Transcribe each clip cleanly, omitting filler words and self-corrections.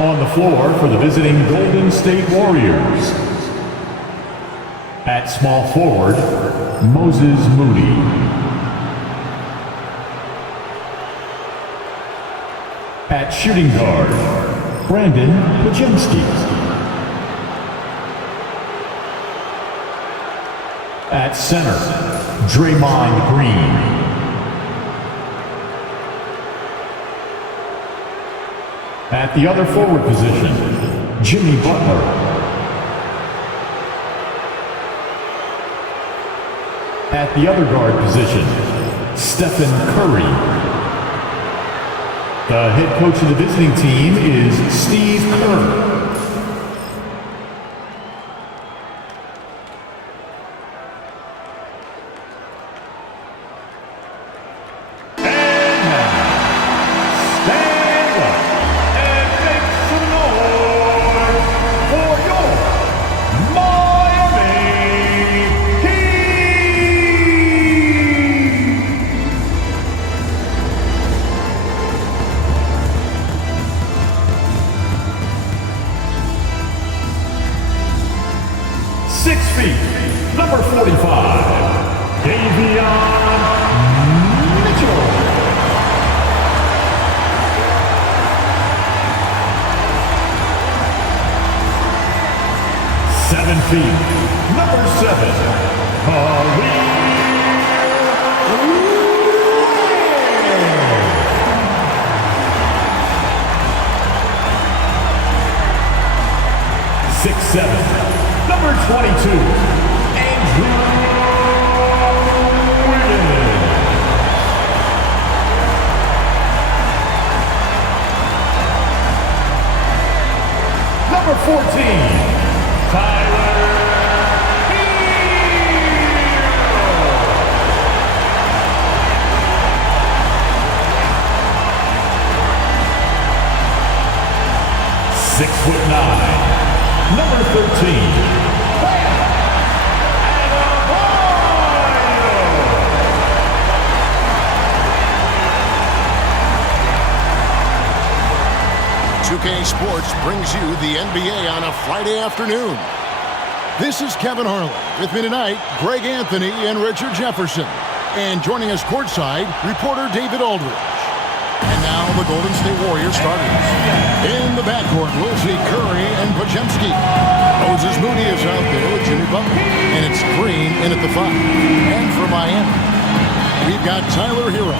On the floor for the visiting Golden State Warriors. At small forward, Moses Moody. At shooting guard, Brandon Pajemski. At center, Draymond Green. At the other forward position, Jimmy Butler. At the other guard position, Stephen Curry. The head coach of the visiting team is Steve Kerr. Number 45, Davion Mitchell. 7 feet, number 7, Khalil. 6'7", number 22, Andrew Wiggins. 14, Tyler Hero. 6'9", number 13, Bam Adebayo. 2K Sports brings you the NBA on a Friday afternoon. This is Kevin Harlan. With me tonight, Greg Anthony and Richard Jefferson. And joining us courtside, reporter David Aldridge. And now the Golden State Warriors starters. In the backcourt, we'll see Curry and Pajemski. Moses Moody is out there with Jimmy Butler. And it's Green in at the 5. And for Miami, we've got Tyler Hero.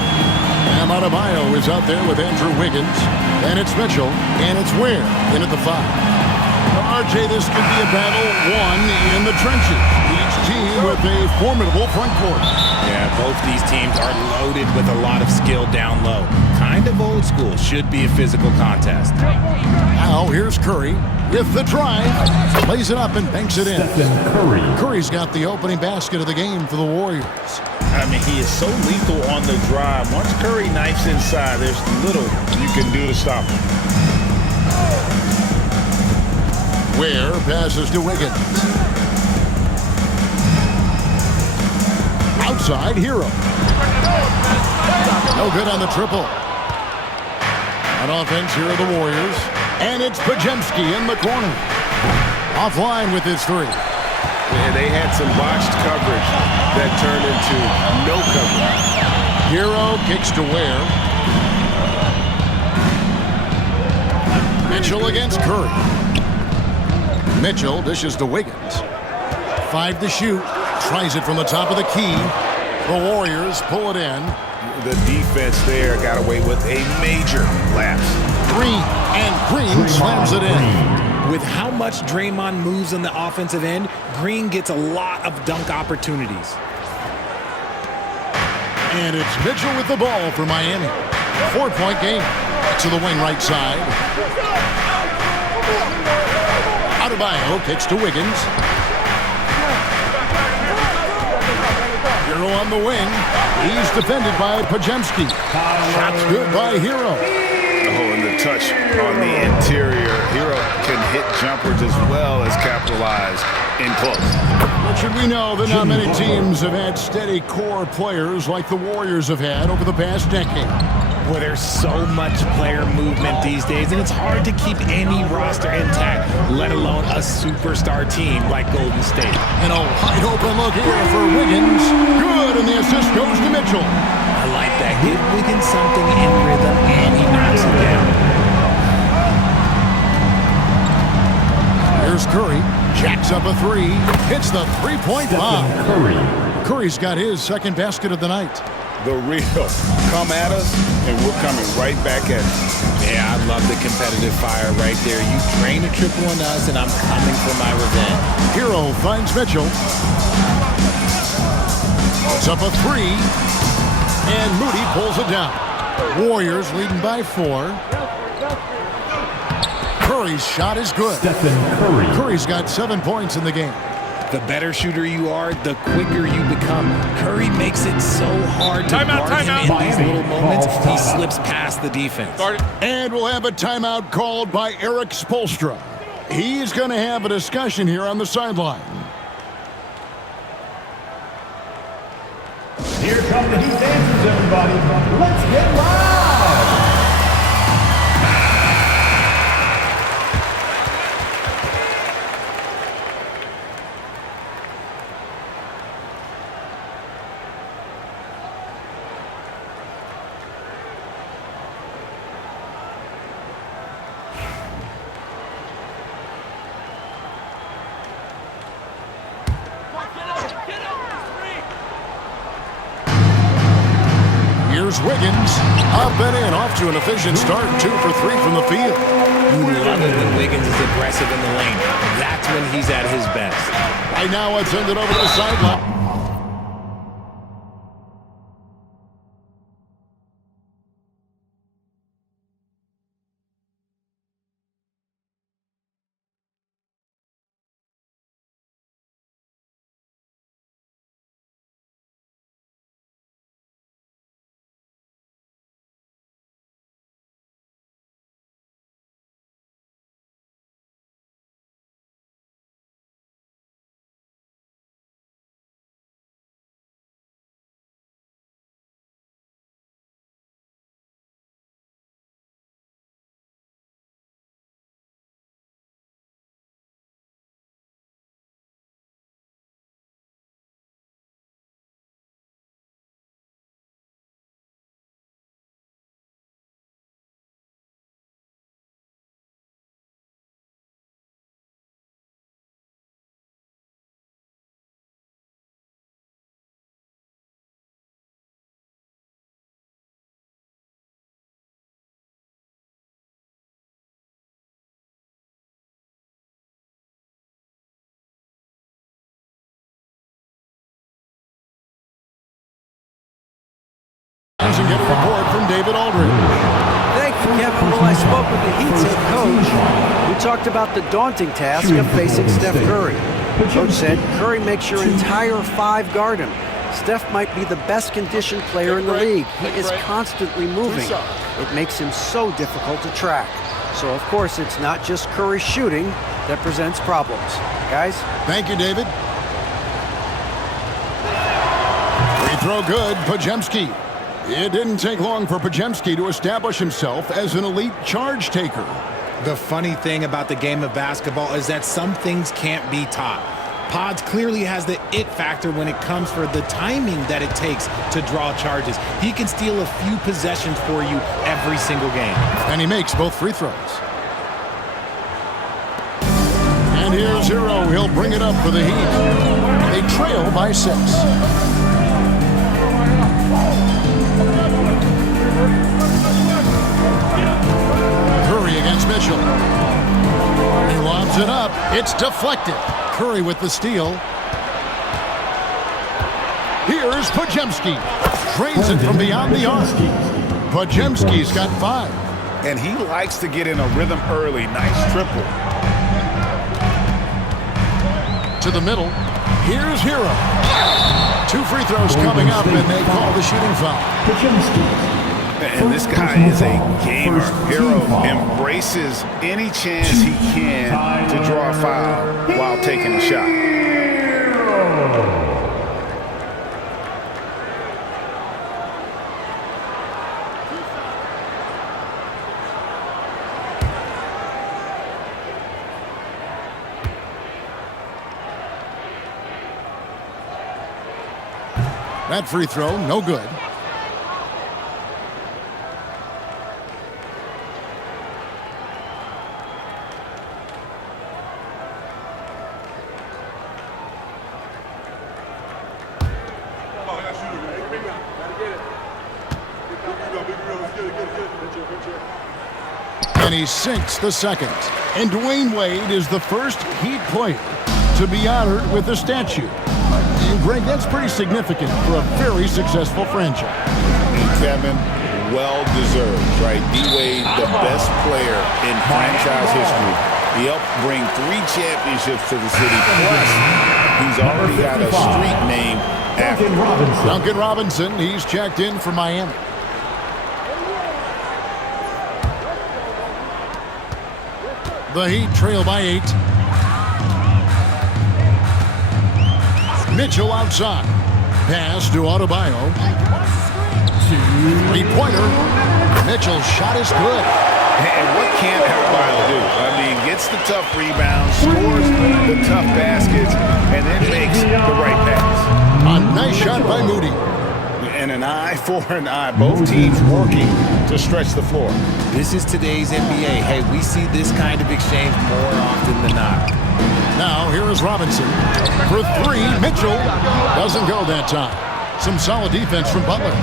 Bam Adebayo is out there with Andrew Wiggins. And it's Mitchell. And it's Ware in at the 5. RJ, this could be a battle won in the trenches. Each team with a formidable front court. Yeah, both these teams are loaded with a lot of skill down low. Kind of old school. Should be a physical contest. Now here's Curry with the drive. Lays it up and banks it in. Stephen Curry. Curry's got the opening basket of the game for the Warriors. I mean, he is so lethal on the drive. Once Curry knifes inside, there's little you can do to stop him. Ware passes to Wiggins. Outside, Hero. No good on the triple. On offense, here are the Warriors. And it's Pajemski in the corner. Offline with his 3. And they had some botched coverage that turned into no coverage. Hero kicks to Ware. Mitchell against Curry. Mitchell dishes to Wiggins. 5 to shoot. Tries it from the top of the key. The Warriors pull it in. The defense there got away with a major lapse. Green, and Green slams it in. With how much Draymond moves on the offensive end, Green gets a lot of dunk opportunities. And it's Mitchell with the ball for Miami. 4-point game. To the wing right side. Adebayo kicks to Wiggins. Hero on the wing. He's defended by Pajemski. Shots good by Hero. Oh, and the touch on the interior. Hero can hit jumpers as well as capitalize in close. Richard, we know that not many teams have had steady core players like the Warriors have had over the past decade. Well, there's so much player movement these days, and it's hard to keep any roster intact, let alone a superstar team like Golden State. And a wide open look here for Wiggins. Good, and the assist goes to Mitchell. I like that. Give Wiggins something in rhythm, and he knocks it down. Here's Curry. Jacks up a three. Hits the three-point bomb. Curry's got his second basket of the night. The real come at us, and we're coming right back at you. Yeah, I love the competitive fire right there. You drain a triple on us, and I'm coming for my revenge. Hero finds Mitchell. It's up a three. And Moody pulls it down. Warriors leading by 4. Curry's shot is good. Stephen Curry. Curry's got 7 points in the game. The better shooter you are, the quicker you become. Curry makes it so hard to guard him in these little moments. He slips past the defense. And we'll have a timeout called by Eric Spoelstra. He's going to have a discussion here on the sideline. Here come the Heat dancers, everybody. Let's get loud! Here's Wiggins. Up and in, off to an efficient start. 2 for 3 from the field. You love it when Wiggins is aggressive in the lane. That's when he's at his best. Right now, it's ended over to the sideline. And get a report from David Aldridge. Thank you, Kevin. Well, I spoke with the Heat's head coach. We talked about the daunting task of facing Steph Curry. Coach said Curry makes your entire 5 guard him. Steph might be the best conditioned player in the league. He is constantly moving. It makes him so difficult to track. So, of course, it's not just Curry shooting that presents problems. Guys? Thank you, David. Free throw good, Podziemski. It didn't take long for Podziemski to establish himself as an elite charge taker. The funny thing about the game of basketball is that some things can't be taught. Pods clearly has the it factor when it comes for the timing that it takes to draw charges. He can steal a few possessions for you every single game. And he makes both free throws. And here's Hero. He'll bring it up for the Heat. They trail by 6. Curry against Mitchell. He lobs it up. It's deflected. Curry with the steal. Here's Podziemski. Drains it from beyond the arc. Podziemski's got 5. And he likes to get in a rhythm early. Nice triple. To the middle. Here's Hero. 2 free throws coming up, and they call the shooting foul. And this guy is a gamer. Hero embraces any chance he can to draw a foul while taking a shot. That free throw, no good. And he sinks the second. And Dwayne Wade is the first Heat player to be honored with a statue. And Greg, that's pretty significant for a very successful franchise. Kevin, well-deserved, right? D-Wade, the best player in franchise history. He helped bring 3 championships to the city. Plus, he's already got a street name after him. Duncan Robinson, he's checked in for Miami. The Heat trail by 8. Mitchell outside. Pass to Adebayo. 3-pointer. Mitchell's shot is good. And what can't Adebayo do? I mean, gets the tough rebounds, scores the tough baskets, and then makes the right pass. A nice shot by Moody. And an eye for an eye. Both teams working to stretch the floor. This is today's NBA. Hey, we see this kind of exchange more often than not. Now here is Robinson. For 3, Mitchell doesn't go that time. Some solid defense from Butler.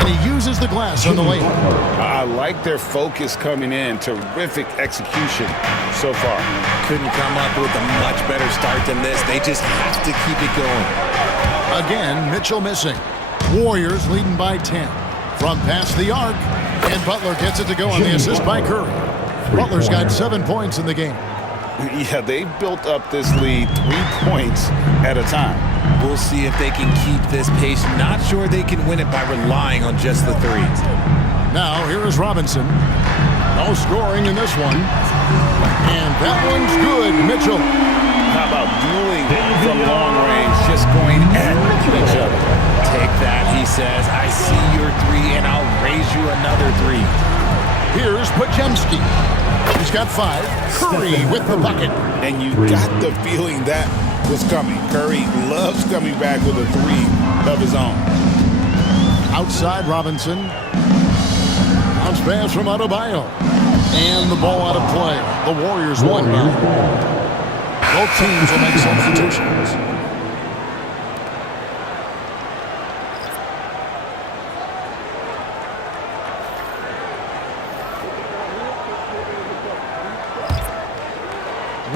And he uses the glass on the lane. I like their focus coming in. Terrific execution so far. Couldn't come up with a much better start than this. They just have to keep it going. Again, Mitchell missing. Warriors leading by 10. From past the arc. And Butler gets it to go on the assist by Curry. Butler's got 7 points in the game. Yeah, they built up this lead 3 points at a time. We'll see if they can keep this pace. Not sure they can win it by relying on just the threes. Now, here is Robinson. No scoring in this one. And that one's good, Mitchell. How about dueling from long range, just going at each other? Take that, he says. I see your 3, and I'll raise you another 3. Here's Podziemski. He's got 5. Curry with the bucket. And you got the feeling that was coming. Curry loves coming back with a 3 of his own. Outside Robinson. Bounce pass from Adebayo. And the ball out of play. The Warriors won now. Both teams will make substitutions.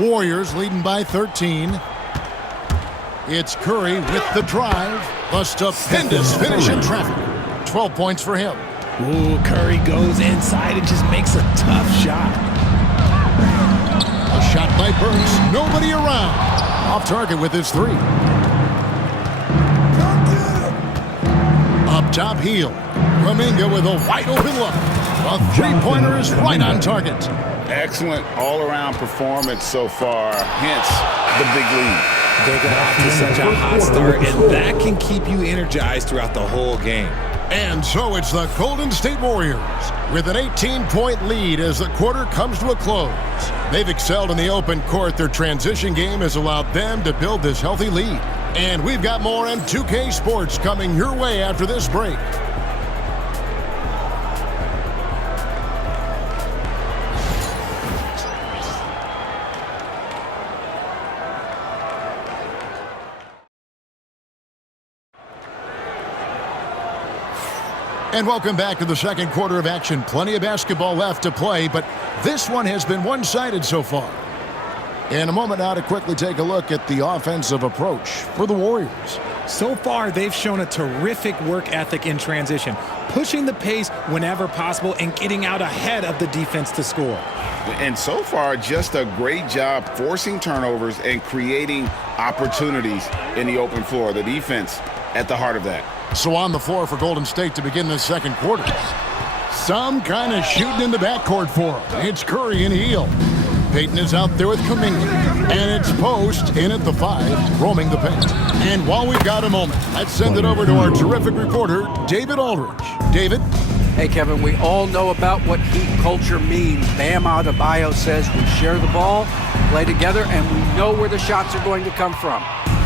Warriors leading by 13. It's Curry with the drive. A stupendous finish in traffic. 12 points for him. Ooh, Curry goes inside and just makes a tough shot. A shot by Burks. Nobody around. Off target with his 3. Up top heel. Kuminga with a wide open look. A 3-pointer is right on target. Excellent all-around performance so far, hence the big lead. They got off to such a hot start, and that can keep you energized throughout the whole game. And so it's the Golden State Warriors with an 18-point lead as the quarter comes to a close. They've excelled in the open court. Their transition game has allowed them to build this healthy lead. And we've got more M2K Sports coming your way after this break. And welcome back to the second quarter of action. Plenty of basketball left to play, but this one has been one-sided so far. In a moment now to quickly take a look at the offensive approach for the Warriors. So far, they've shown a terrific work ethic in transition, pushing the pace whenever possible and getting out ahead of the defense to score. And so far, just a great job forcing turnovers and creating opportunities in the open floor. The defense at the heart of that. So on the floor for Golden State to begin this second quarter. Some kind of shooting in the backcourt for him. It's Curry and Hield. Payton is out there with Kuminga. And it's Post in at the 5, roaming the paint. And while we've got a moment, let's send it over to our terrific reporter, David Aldridge. David? Hey, Kevin, we all know about what Heat culture means. Bam Adebayo says we share the ball, play together, and we know where the shots are going to come from.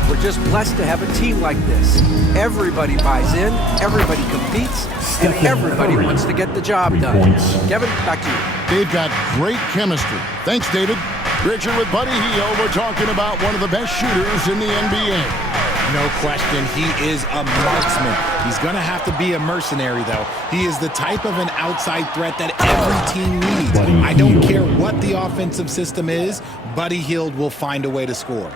We're just blessed to have a team like this. Everybody buys in, everybody competes, and everybody wants to get the job done. Kevin, back to you. They've got great chemistry. Thanks, David. Richard with Buddy Hield. We're talking about one of the best shooters in the NBA. No question, he is a marksman. He's going to have to be a mercenary, though. He is the type of an outside threat that every team needs. I don't care what the offensive system is, Buddy Hield will find a way to score.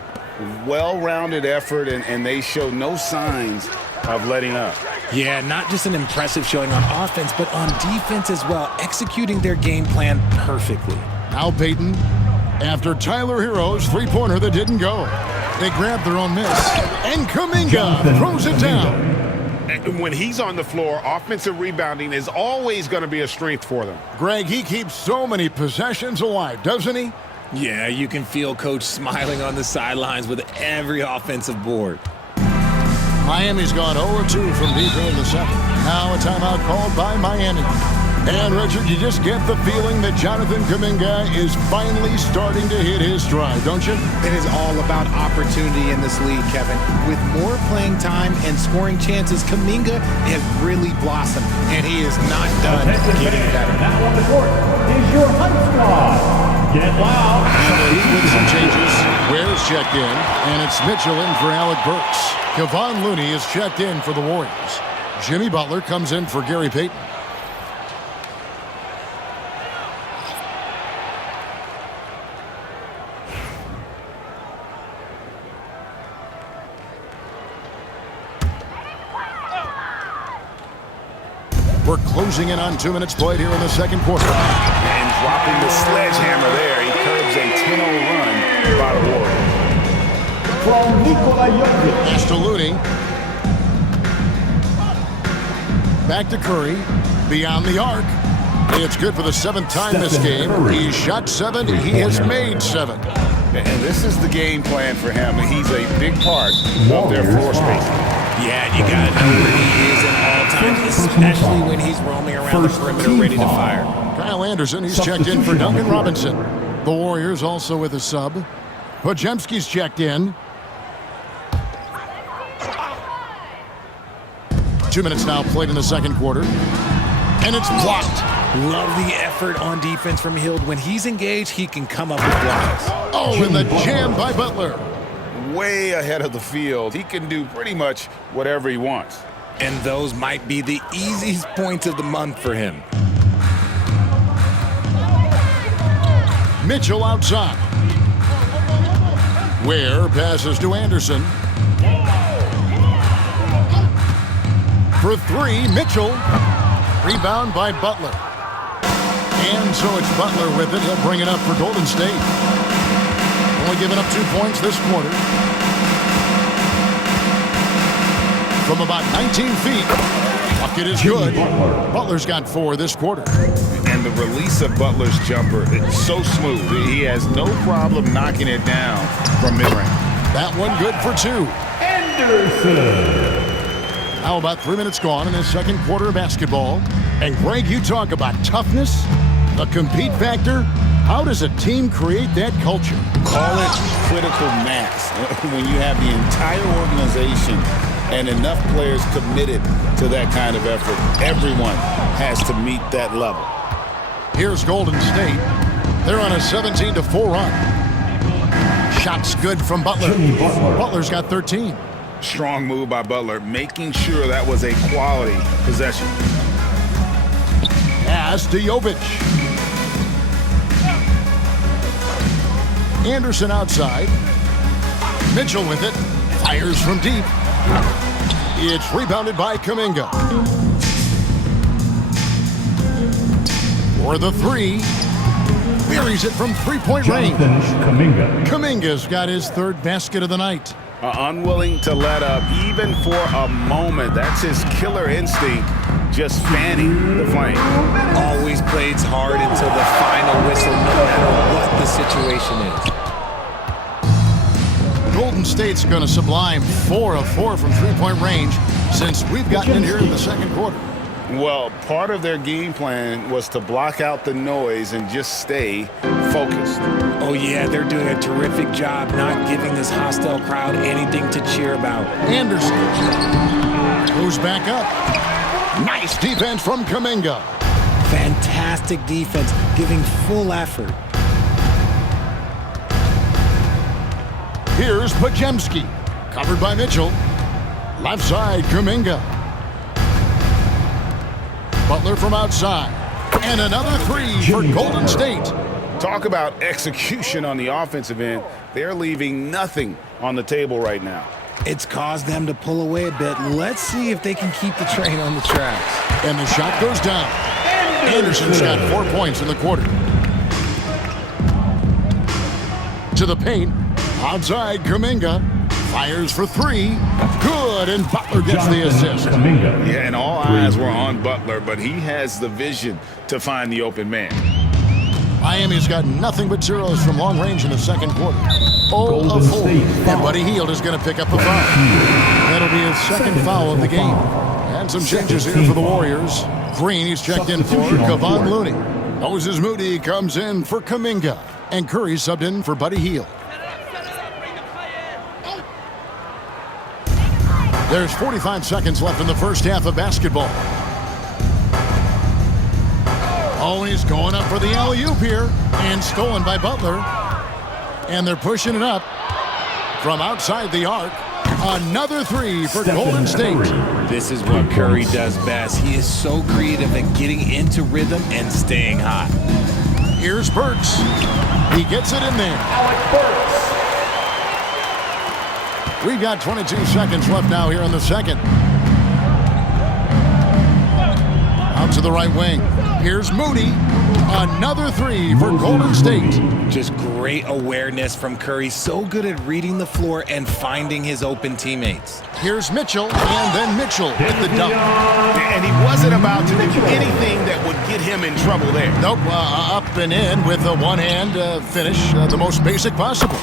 Well-rounded effort, and they show no signs of letting up. Yeah, not just an impressive showing on offense, but on defense as well, executing their game plan perfectly. Now Payton, after Tyler Hero's three-pointer that didn't go. They grabbed their own miss. And Kuminga throws it down. And when he's on the floor, offensive rebounding is always going to be a strength for them. Greg, he keeps so many possessions alive, doesn't he? Yeah, you can feel Coach smiling on the sidelines with every offensive board. Miami's gone 0-2 from deep in the second. Now a timeout called by Miami. And, Richard, you just get the feeling that Jonathan Kuminga is finally starting to hit his stride, don't you? It is all about opportunity in this league, Kevin. With more playing time and scoring chances, Kuminga has really blossomed, and he is not done getting better. Now on the court is your Hype Squad. Get loud. And the Heat with some changes. Ware's checked in, and it's Mitchell in for Alec Burks. Kevon Looney is checked in for the Warriors. Jimmy Butler comes in for Gary Payton. We're closing in on 2 minutes played here in the second quarter. And dropping the sledgehammer there, he curbs a 10-0 run by the Warriors. From Nikola Jokic. Pass to Looney. Back to Curry. Beyond the arc. It's good for the 7th time this game. He's shot 7. He has made 7. And this is the game plan for him. He's a big part of their floor space. Yeah, you got to know where he is at all times, especially when he's roaming around the perimeter ready to fire. Kyle Anderson, he's checked in for Duncan Robinson. The Warriors also with a sub. Podziemski's checked in. 2 minutes now played in the second quarter. And it's blocked. Love the effort on defense from Hield. When he's engaged, he can come up with blocks. Oh, and the jam by Butler. Way ahead of the field. He can do pretty much whatever he wants. And those might be the easiest points of the month for him. Mitchell outside. Ware passes to Anderson. For 3, Mitchell. Rebound by Butler. And so it's Butler with it. He'll bring it up for Golden State. Only giving up 2 points this quarter. From about 19 feet. Bucket is good. Butler's got 4 this quarter. And the release of Butler's jumper, it's so smooth. He has no problem knocking it down from mid-range. That one good for 2. Anderson. How about 3 minutes gone in the second quarter of basketball? And Greg, you talk about toughness, the compete factor. How does a team create that culture? Call it critical mass. When you have the entire organization and enough players committed to that kind of effort, everyone has to meet that level. Here's Golden State. They're on a 17-4 run. Shots good from Butler. Butler's got 13. Strong move by Butler, making sure that was a quality possession. Pass to Jovic. Anderson outside. Mitchell with it. Fires from deep. It's rebounded by Kuminga. For the 3. Buries it from 3-point range. Jonathan Kuminga. Kuminga's got his 3rd basket of the night. unwilling to let up even for a moment. That's his killer instinct, just fanning the flame. Always plays hard until the final whistle, no matter what the situation is. Golden State's going to sublime 4 of 4 from three-point range since we've gotten in here in the second quarter. Well, part of their game plan was to block out the noise and just stay focused. Oh, yeah, they're doing a terrific job not giving this hostile crowd anything to cheer about. Anderson goes back up. Nice defense from Kuminga. Fantastic defense, giving full effort. Here's Podziemski, covered by Mitchell. Left side, Kuminga. Butler from outside. And another three for Golden State. Talk about execution on the offensive end. They're leaving nothing on the table right now. It's caused them to pull away a bit. Let's see if they can keep the train on the tracks. And the shot goes down. Anderson's got 4 points in the quarter. To the paint. Outside, Kuminga. Fires for three. Good, and Butler gets the assist. Yeah, and all eyes were on Butler, but he has the vision to find the open man. Miami's got nothing but zeros from long range in the second quarter. 0 of 4. And Buddy Hield is going to pick up the foul. That'll be his second foul of the game. And some changes here for the Warriors. Green, he's checked in for Kevon Looney. Moses Moody comes in for Kuminga. And Curry subbed in for Buddy Hield. There's 45 seconds left in the first half of basketball. Oh, he's going up for the alley-oop here. And stolen by Butler. And they're pushing it up from outside the arc. Another three for Golden State. This is what Curry does best. He is so creative at getting into rhythm and staying hot. Here's Burks. He gets it in there. Alec Burks. We've got 22 seconds left now here in the second. Out to the right wing. Here's Moody. Another three for Golden State. Just great awareness from Curry. So good at reading the floor and finding his open teammates. Here's Mitchell, and then Mitchell with the dunk. And he wasn't about to do anything that would get him in trouble there. Nope, up and in with a one-hand finish, the most basic possible.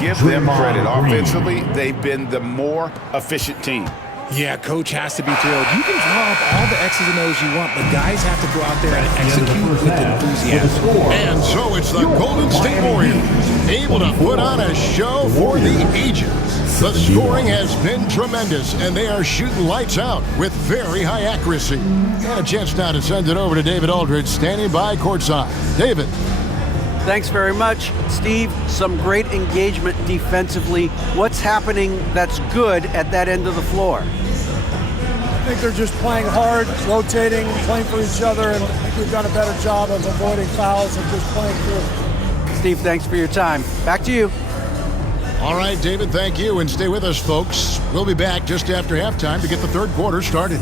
Give them credit. Offensively, they've been the more efficient team. Yeah, coach has to be thrilled. You can draw up all the X's and O's you want, but guys have to go out there and execute with enthusiasm. And so it's the Golden State Warriors, able to put on a show for the ages. The scoring has been tremendous, and they are shooting lights out with very high accuracy. And a chance now to send it over to David Aldridge, standing by courtside. David. Thanks very much, Steve. Some great engagement defensively. What's happening that's good at that end of the floor? I think they're just playing hard, rotating, playing for each other, and I think we've done a better job of avoiding fouls and just playing through. Steve, thanks for your time. Back to you. All right, David, thank you, and stay with us, folks. We'll be back just after halftime to get the third quarter started.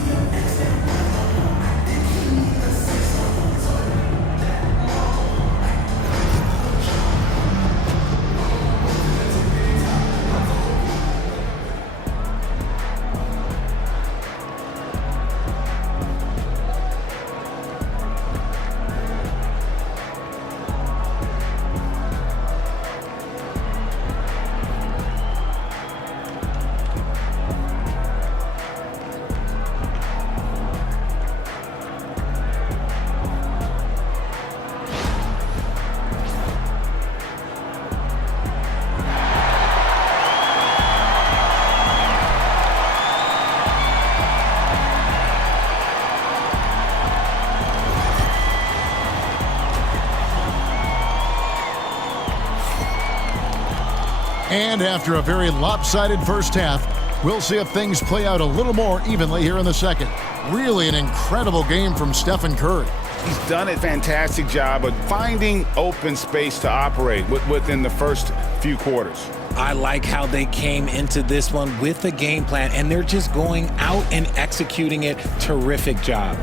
And after a very lopsided first half, we'll see if things play out a little more evenly here in the second. Really an incredible game from Stephen Curry. He's done a fantastic job of finding open space to operate within the first few quarters. I like how they came into this one with a game plan, and they're just going out and executing it. Terrific job.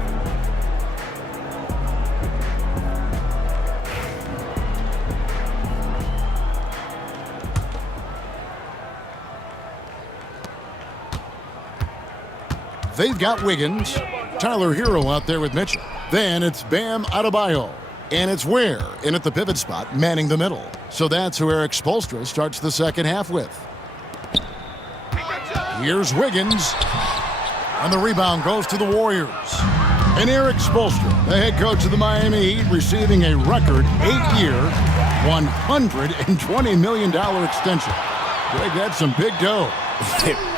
they've got Wiggins. Tyler Hero out there with Mitchell. Then it's Bam Adebayo. And it's Ware in at the pivot spot, manning the middle. So that's who Eric Spoelstra starts the second half with. Here's Wiggins. And the rebound goes to the Warriors. And Eric Spoelstra, the head coach of the Miami Heat, receiving a record 8-year, $120 million extension. Greg, that's some big dough.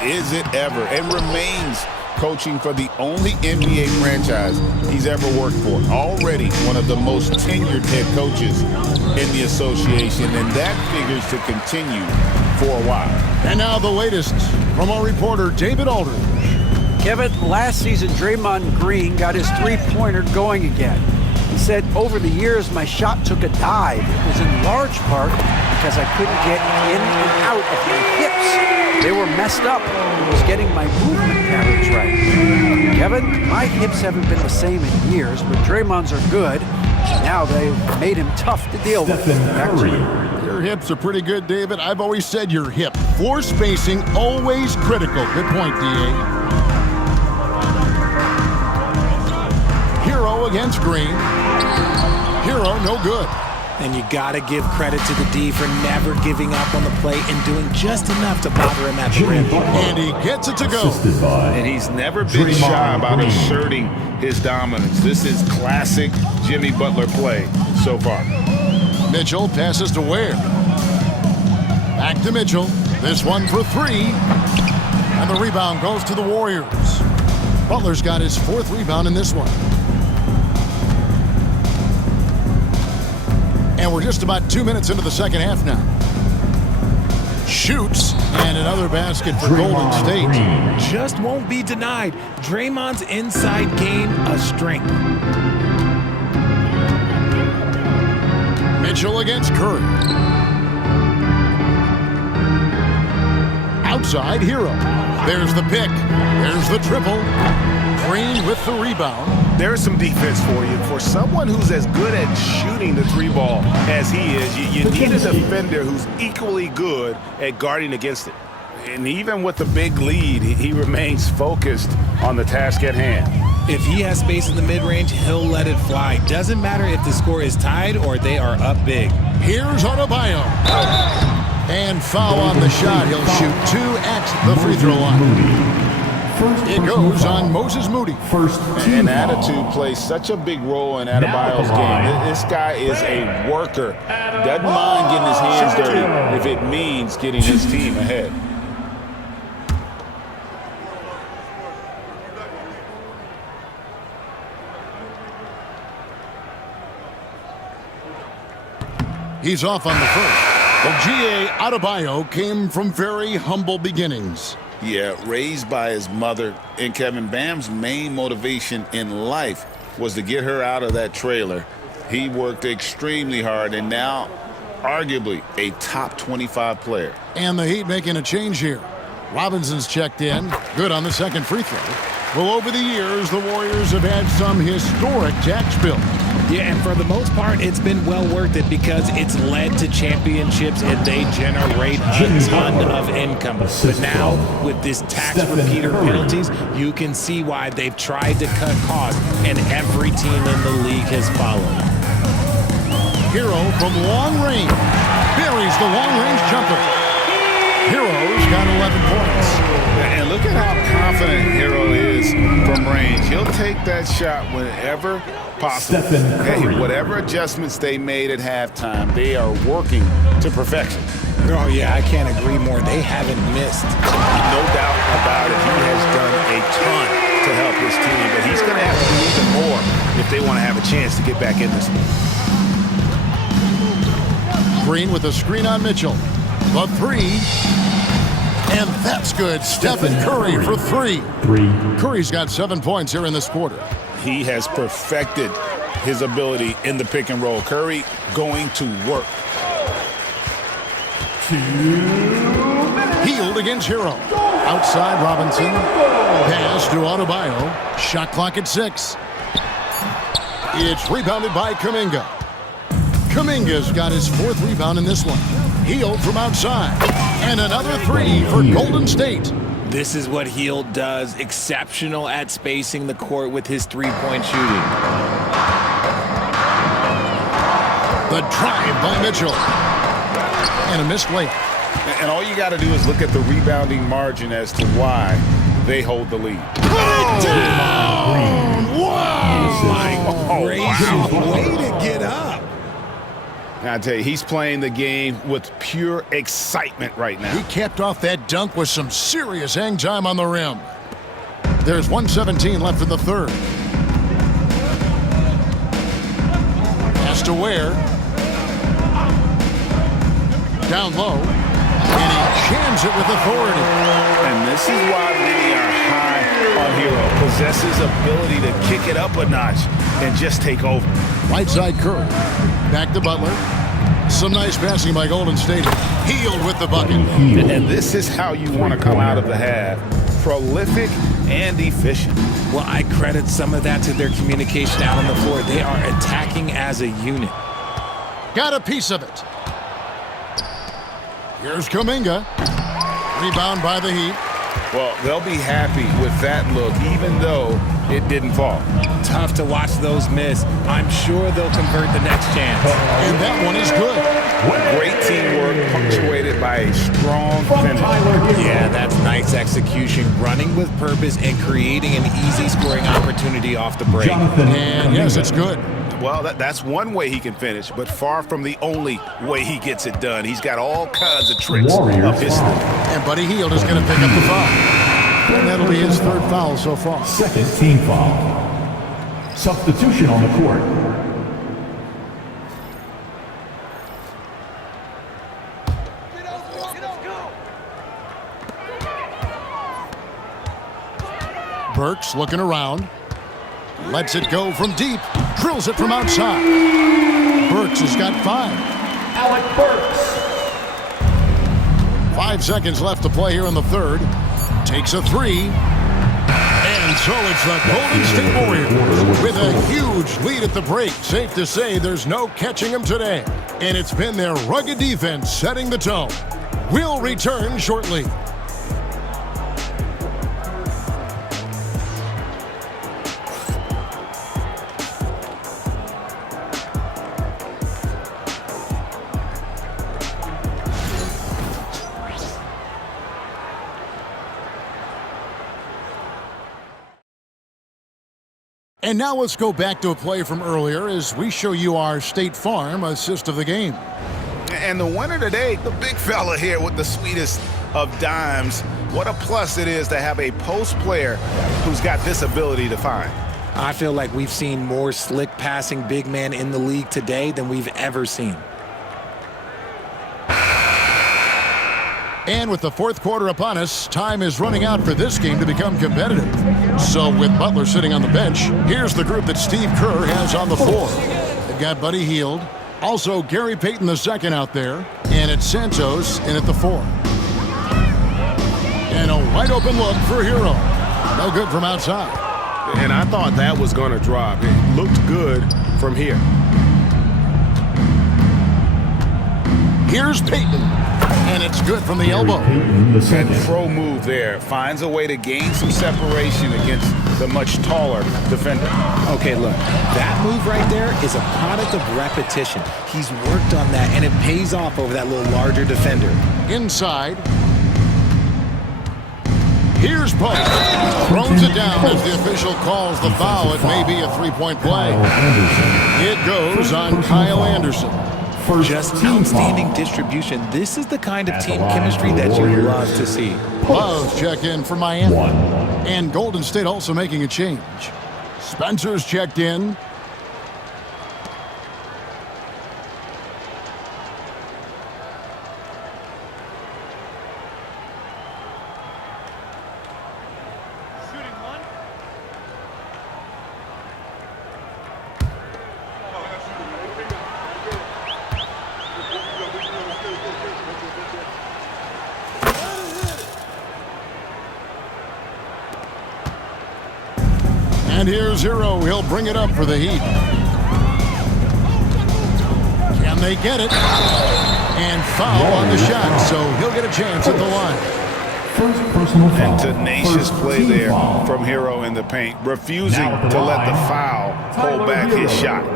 Is it ever? And remains coaching for the only NBA franchise he's ever worked for. Already one of the most tenured head coaches in the association, and that figures to continue for a while. And now the latest from our reporter, David Aldridge. Kevin, last season, Draymond Green got his three-pointer going again. He said, over the years, my shot took a dive. It was in large part because I couldn't get in and out of my hips. They were messed up. I was getting my movement patterns right. Kevin, my hips haven't been the same in years, but Draymond's are good. Now they've made him tough to deal with. Your hips are pretty good, David. I've always said your hip. Floor spacing, always critical. Good point, D.A. Hero against Green. Hero, no good. And you got to give credit to the D for never giving up on the play and doing just enough to bother him at the rim. And he gets it to go. And he's never been shy about asserting his dominance. This is classic Jimmy Butler play so far. Mitchell passes to Ware. Back to Mitchell. This one for three. And the rebound goes to the Warriors. Butler's got his fourth rebound in this one. And we're just about 2 minutes into the second half now. Shoots, and another basket for Golden State. Just won't be denied. Draymond's inside game a strength. Mitchell against Curry. Outside, Hero. There's the pick. There's the triple. Green with the rebound. There's some defense for you. For someone who's as good at shooting the three ball as he is, you need a defender who's equally good at guarding against it. And even with the big lead, he remains focused on the task at hand. If he has space in the mid-range, he'll let it fly. Doesn't matter if the score is tied or they are up big. Here's Adebayo. And foul on the shot. He'll shoot two at the free throw line. It goes on Moses Moody. And attitude plays such a big role in Adebayo's game. This guy is a worker. Doesn't mind getting his hands dirty if it means getting his team ahead. He's off on the first. Well, G.A. Adebayo came from very humble beginnings. Yeah, raised by his mother, and Kevin, Bam's main motivation in life was to get her out of that trailer. He worked extremely hard, and now arguably a top 25 player. And the Heat making a change here. Robinson's checked in. Good on the second free throw. Well, over the years, the Warriors have had some historic tax bills. Yeah, and for the most part, it's been well worth it because it's led to championships and they generate a ton of income. But now, with this tax repeater penalties, you can see why they've tried to cut costs, and every team in the league has followed. Hero from long range. Buries the long-range jumper. Hero's got 11 points. And look at how confident Hero is from range. He'll take that shot whenever possible. Hey, whatever adjustments they made at halftime, they are working to perfection. Oh, yeah, I can't agree more. They haven't missed. No doubt about it. He has done a ton to help his team, but he's going to have to do even more if they want to have a chance to get back in this one. Green with a screen on Mitchell. The three. And that's good. Stephen Curry for three. Curry's got 7 points here in this quarter. He has perfected his ability in the pick and roll. Curry going to work. Healed against Hero. Outside Robinson. Pass to Adebayo. Shot clock at 6. It's rebounded by Kuminga. Kuminga's got his fourth rebound in this one. Healed from outside. And another three for Golden State. This is what Hield does. Exceptional at spacing the court with his three-point shooting. The drive by Mitchell. And a missed layup. And all you got to do is look at the rebounding margin as to why they hold the lead. Put it down! Oh, wow. Way to get up. I tell you, he's playing the game with pure excitement right now. He capped off that dunk with some serious hang time on the rim. There's 1:17 left in the third. Pass to Ware. Down low. And he jams it with authority. And this is why many are high on Hero. Possesses ability to kick it up a notch and just take over. Right side Curry. Back to Butler. Some nice passing by Golden State. Hield with the bucket. And this is how you want to come out of the half. Prolific and efficient. Well, I credit some of that to their communication out on the floor. They are attacking as a unit. Got a piece of it. Here's Kuminga. Rebound by the Heat. Well, they'll be happy with that look, even though it didn't fall. Tough to watch those miss. I'm sure they'll convert the next chance. And that one is good. Great teamwork punctuated by a strong finish. Yeah, that's nice execution. Running with purpose and creating an easy scoring opportunity off the break. And yes, it's good. Well, that's one way he can finish, but far from the only way he gets it done. He's got all kinds of tricks up his sleeve. And Buddy Hield is going to pick up the foul. And that'll be his third foul so far. Second team foul. Substitution on the court. Burks looking around. Lets it go from deep. Drills it from outside. Burks has got 5. Alec Burks. 5 seconds left to play here in the third. Takes a 3. And so it's the Golden State Warriors with a huge lead at the break. Safe to say there's no catching them today. And it's been their rugged defense setting the tone. We'll return shortly. And now let's go back to a play from earlier as we show you our State Farm assist of the game. And the winner today, the big fella here with the sweetest of dimes. What a plus it is to have a post player who's got this ability to find. I feel like we've seen more slick passing big man in the league today than we've ever seen. And with the fourth quarter upon us, time is running out for this game to become competitive. So with Butler sitting on the bench, here's the group that Steve Kerr has on the floor. They've got Buddy Hield, also Gary Payton II out there, and it's Santos in at the 4. And a wide open look for Hero. No good from outside. And I thought that was going to drop. It looked good from here. Here's Payton. And it's good from the elbow. And pro move there. Finds a way to gain some separation against the much taller defender. Okay, look, that move right there is a product of repetition. He's worked on that, and it pays off over that little larger defender. Inside. Here's Pope. Throws it down as the official calls the foul. It may be a three-point play. It goes on Kyle Anderson. Just outstanding distribution. This is the kind of team chemistry that you love to see. Love's check in for Miami. And Golden State also making a change. Spencer's checked in. And here's Hero. He'll bring it up for the Heat. Can they get it? And foul on the shot, so he'll get a chance at the line. First personal foul. And tenacious First play team there foul. from Hero in the paint, refusing Now at the to let the line, foul Tyler hold back his Hero. shot.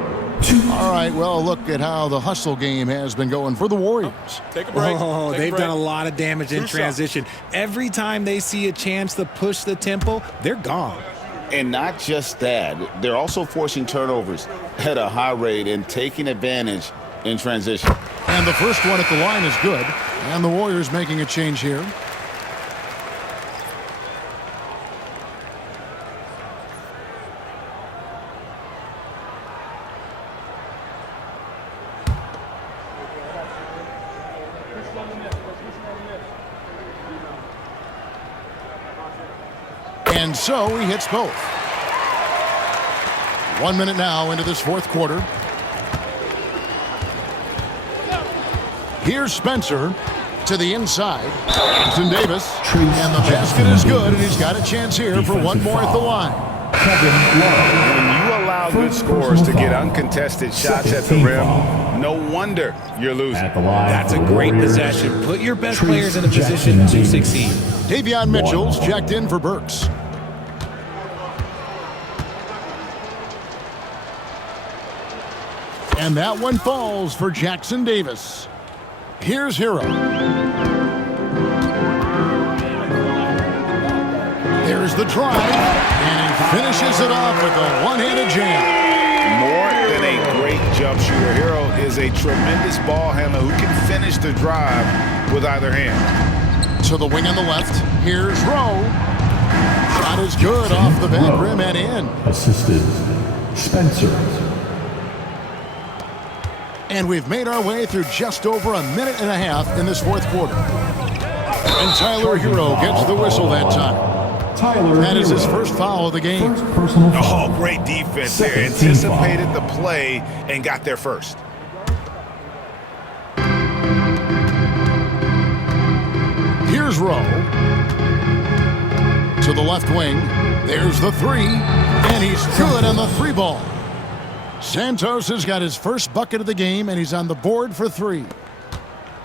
All right, well, look at how the hustle game has been going for the Warriors. Take a break. Oh, Take a they've break. done a lot of damage in Two transition. Every time they see a chance to push the tempo, they're gone. And not just that, they're also forcing turnovers at a high rate and taking advantage in transition. And the first one at the line is good. And the Warriors making a change here. And so he hits both. 1 minute now into this fourth quarter. Here's Spencer to the inside. Jackson Davis. And the basket is good, and he's got a chance here for one more at the line. Kevin Love. When you allow good scorers to get uncontested shots at the rim, no wonder you're losing. At the line. That's a for the great Warriors, possession. Put your best Trace players in a position Jackson to Davis. succeed. Davion Mitchell's checked in for Burks. And that one falls for Jackson Davis. Here's Hero. There's the drive, and he finishes it off with a one-handed jam. More than a great jump shooter, Hero is a tremendous ball handler who can finish the drive with either hand. To the wing on the left, here's Rowe. Shot is good off the back rim and in. Assisted Spencer. And we've made our way through just over a minute and a half in this fourth quarter. And Tyler Hero gets the whistle that time. Tyler That is his Hero. first foul of the game. First personal foul. Oh, great defense there. Second team Anticipated foul. the play and got there first. Here's Rowe. To the left wing. There's the three. And he's good on the three ball. Santos has got his first bucket of the game, and he's on the board for three.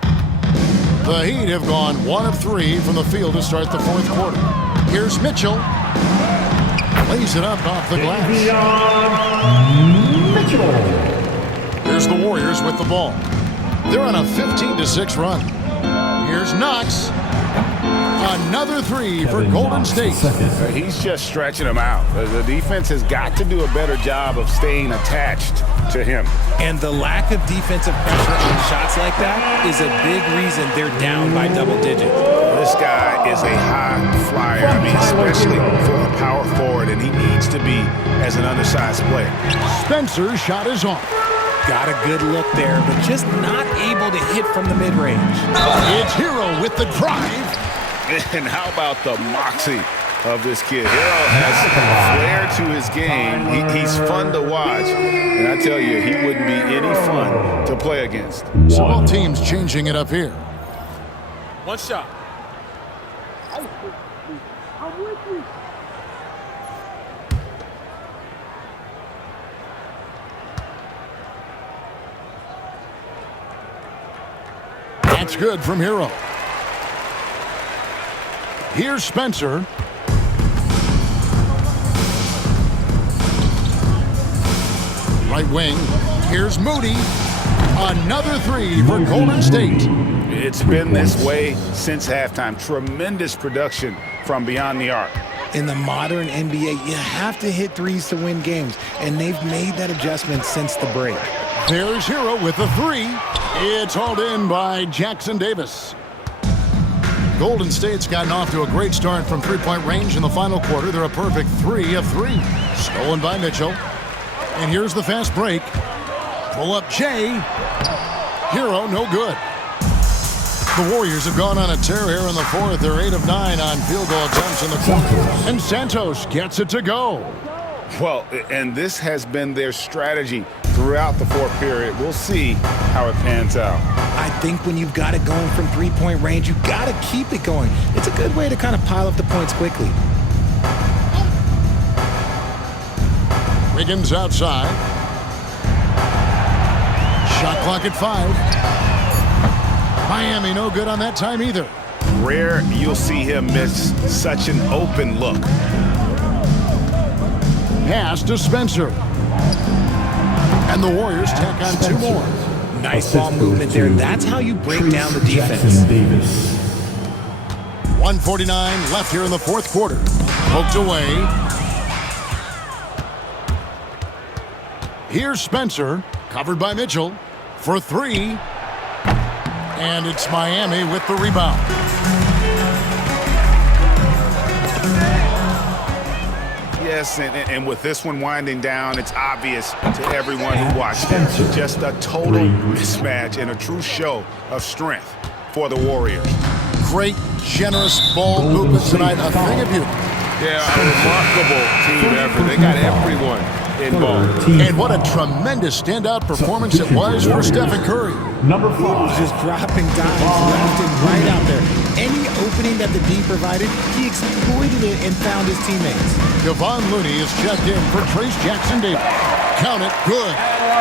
The Heat have gone 1 of 3 from the field to start the fourth quarter. Here's Mitchell. Lays it up off the glass. Davion Mitchell. Here's the Warriors with the ball. They're on a 15-6 run. Here's Knox. Another three for Kevin Golden Knox, State. second. He's just stretching him out. The defense has got to do a better job of staying attached to him. And the lack of defensive pressure on shots like that is a big reason they're down by double digits. This guy is a high flyer. I mean, especially for a power forward, and he needs to be as an undersized player. Spencer's shot is off. Got a good look there, but just not able to hit from the mid-range. It's Hero with the drive. And how about the moxie of this kid? Hero has flair to his game. He's fun to watch. And I tell you, he wouldn't be any fun to play against. So both teams changing it up here. One shot. That's good from Hero. Here's Spencer. Right wing. Here's Moody. Another three for Golden State. It's been this way since halftime. Tremendous production from beyond the arc. In the modern NBA, you have to hit threes to win games, and they've made that adjustment since the break. There's Hero with the three. It's hauled in by Jackson Davis. Golden State's gotten off to a great start from three-point range in the final quarter. They're a perfect 3 of 3. Stolen by Mitchell. And here's the fast break. Pull up Jay. Hero, no good. The Warriors have gone on a tear here in the fourth. They're 8 of 9 on field goal attempts in the quarter. And Santos gets it to go. Well, and this has been their strategy throughout the fourth period. We'll see how it pans out. I think when you've got it going from three-point range, you've got to keep it going. It's a good way to kind of pile up the points quickly. Wiggins outside. Shot clock at 5. Miami no good on that time either. rare you'll see him miss such an open look. Pass to Spencer. And the Warriors tack on 2 more. Nice ball movement there. That's how you break down the defense. Jackson Davis. 1:49 left here in the 4th quarter. Poked away. Here's Spencer, covered by Mitchell, for 3. And it's Miami with the rebound. Yes, and with this one winding down, it's obvious to everyone who watched it. Just a total mismatch and a true show of strength for the Warriors. Great, generous ball movement tonight. A thing of beauty. Yeah, a remarkable team effort. They got everyone involved. And what a tremendous standout performance it was for Stephen Curry. Number He was 5. just dropping dimes left and right out there. Any opening that the D provided, he exploited it and found his teammates. Kevon Looney is checked in for Trace Jackson Davis. Count it, good.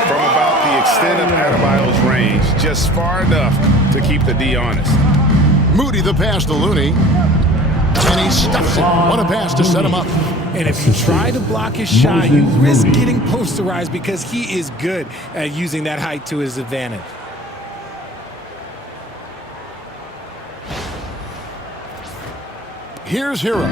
From about the extent of Adebayo's range, just far enough to keep the D honest. Moody the pass to Looney. And he stuffs it. What a pass to set him up. And if you try to block his shot, you risk getting posterized because he is good at using that height to his advantage. Here's Hero.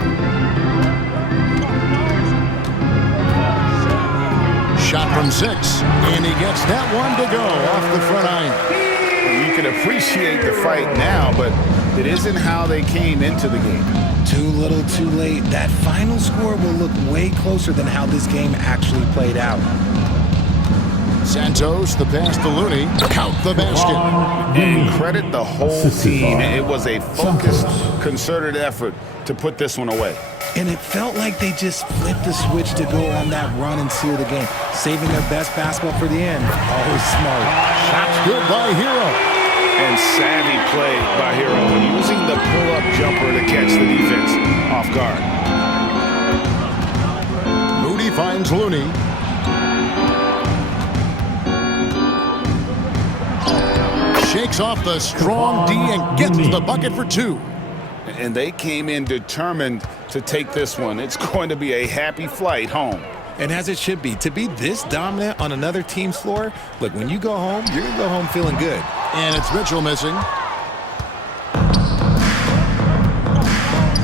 Shot from 6. And he gets that one to go off the front iron. You can appreciate the fight now, but it isn't how they came into the game. Too little, too late. That final score will look way closer than how this game actually played out. Santos, the pass to Looney. Count the basket. And credit the whole team. It was a focused, concerted effort to put this one away. And it felt like they just flipped the switch to go on that run and seal the game, saving their best basketball for the end. Always smart. Shots good by Hero. And savvy play by Hero, using the pull-up jumper to catch the defense off guard. Moody finds Looney. Shakes off the strong D and gets the bucket for 2. And they came in determined to take this one. It's going to be a happy flight home. And as it should be, to be this dominant on another team's floor, look, when you go home, you're going to go home feeling good. And it's Mitchell missing.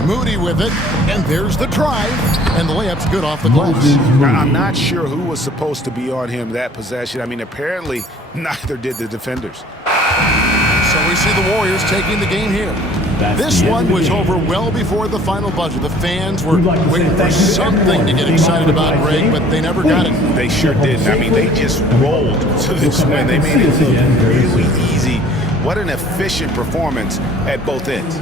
Moody with it, and there's the drive, and the layup's good off the glass. Now, I'm not sure who was supposed to be on him that possession. I mean, apparently, neither did the defenders. So we see the Warriors taking the game here. This one was over well before the final buzzer. The fans were waiting for something to get excited about, Greg, but they never got it. They sure didn't. I mean, they just rolled to this win. They made it look really easy. What an efficient performance at both ends.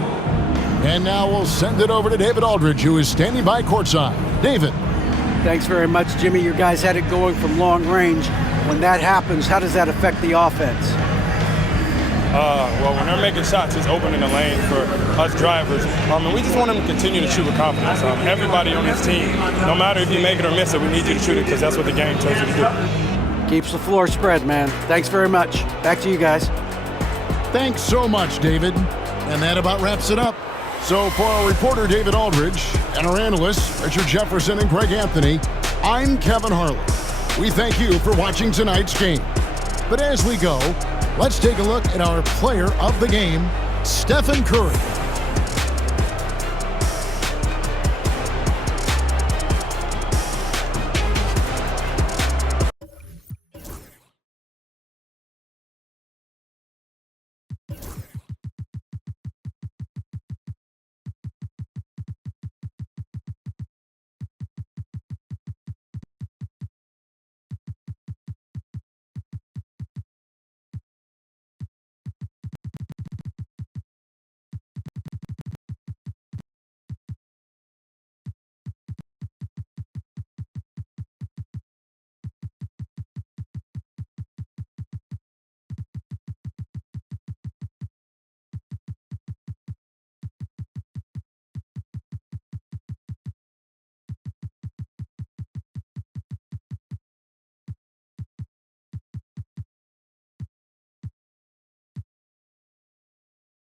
And now we'll send it over to David Aldridge, who is standing by courtside. David. Thanks very much, Jimmy. You guys had it going from long range. When that happens, how does that affect the offense? Well, when they're making shots, it's opening the lane for us drivers. And we just want them to continue to shoot with confidence. Everybody on this team, no matter if you make it or miss it, we need you to shoot it because that's what the game tells you to do. Keeps the floor spread, man. Thanks very much. Back to you guys. Thanks so much, David. And that about wraps it up. So for our reporter, David Aldridge, and our analysts, Richard Jefferson and Greg Anthony, I'm Kevin Harlan. We thank you for watching tonight's game. But as we go, let's take a look at our player of the game, Stephen Curry.